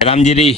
रामगिरी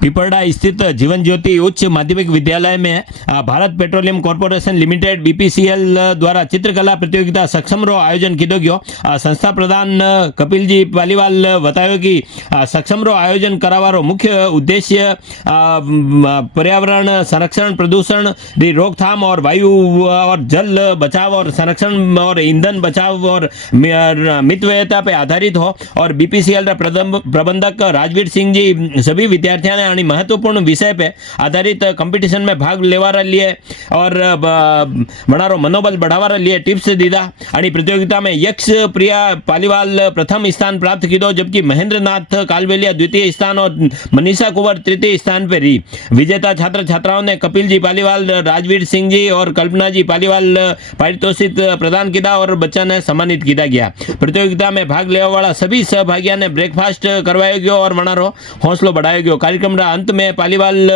पिपरडा स्थित जीवन ज्योति उच्च माध्यमिक विद्यालय में Bharat petroleum corporation limited BPCL द्वारा चित्रकला प्रतियोगिता सक्षम रो आयोजन किया गयो। संस्था प्रधान कपिल जी पालीवाल बतायो कि सक्षम रो आयोजन करावारो मुख्य उद्देश्य पर्यावरण संरक्षण, प्रदूषण री रोकथाम और वायु और जल बचाव और संरक्षण और ईंधन बचाव और मितव्ययता पे आधारित हो। और बीपीसीएल प्रबंधक राजवीर सिंह जी सभी विद्यार्थियों ने महत्वपूर्ण विषय पे आधारित कंपटीशन में भाग लेवा लिए और बनारो मनोबल बढ़ावा लिए टिप्स दीदा। आणि प्रतियोगिता में यक्ष प्रिया पालीवाल प्रथम स्थान प्राप्त किया, जबकि महेंद्र नाथ कालवेलिया द्वितीय स्थान और मनीषा कुंवर तृतीय स्थान पे रही। विजेता छात्र छात्राओं ने कपिल जी पालीवाल, राजवीर सिंह जी और कल्पना जी पालीवाल पारितोषिक प्रदान किया और बच्चा ने सम्मानित किया गया। प्रतियोगिता में भाग लेने वाला सभी सहभागियों ने ब्रेकफास्ट करवाया गया और मनारो हौसलो बढ़ाया गया। कार्यक्रम रा अंत में पालीवाल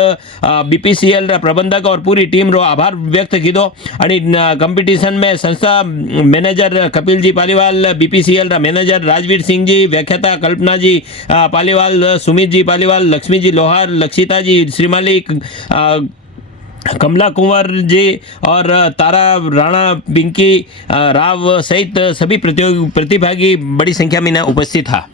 बीपीसीएल रा प्रबंधक और पूरी टीम रो आभार व्यक्त किया। आणि कंपटीशन में संस्था मैनेजर कपिल जी पालीवाल, बीपीसीएल रा मैनेजर राजवीर सिंह जी, व्याख्याता कल्पना जी पालीवाल, सुमित जी पालीवाल, लक्ष्मी जी लोहार, लक्षिता जी श्रीमालिक, कमला कुंवर जी और तारा राणा, पिंकी राव सहित सभी प्रतिभागी बड़ी संख्या में उपस्थित था।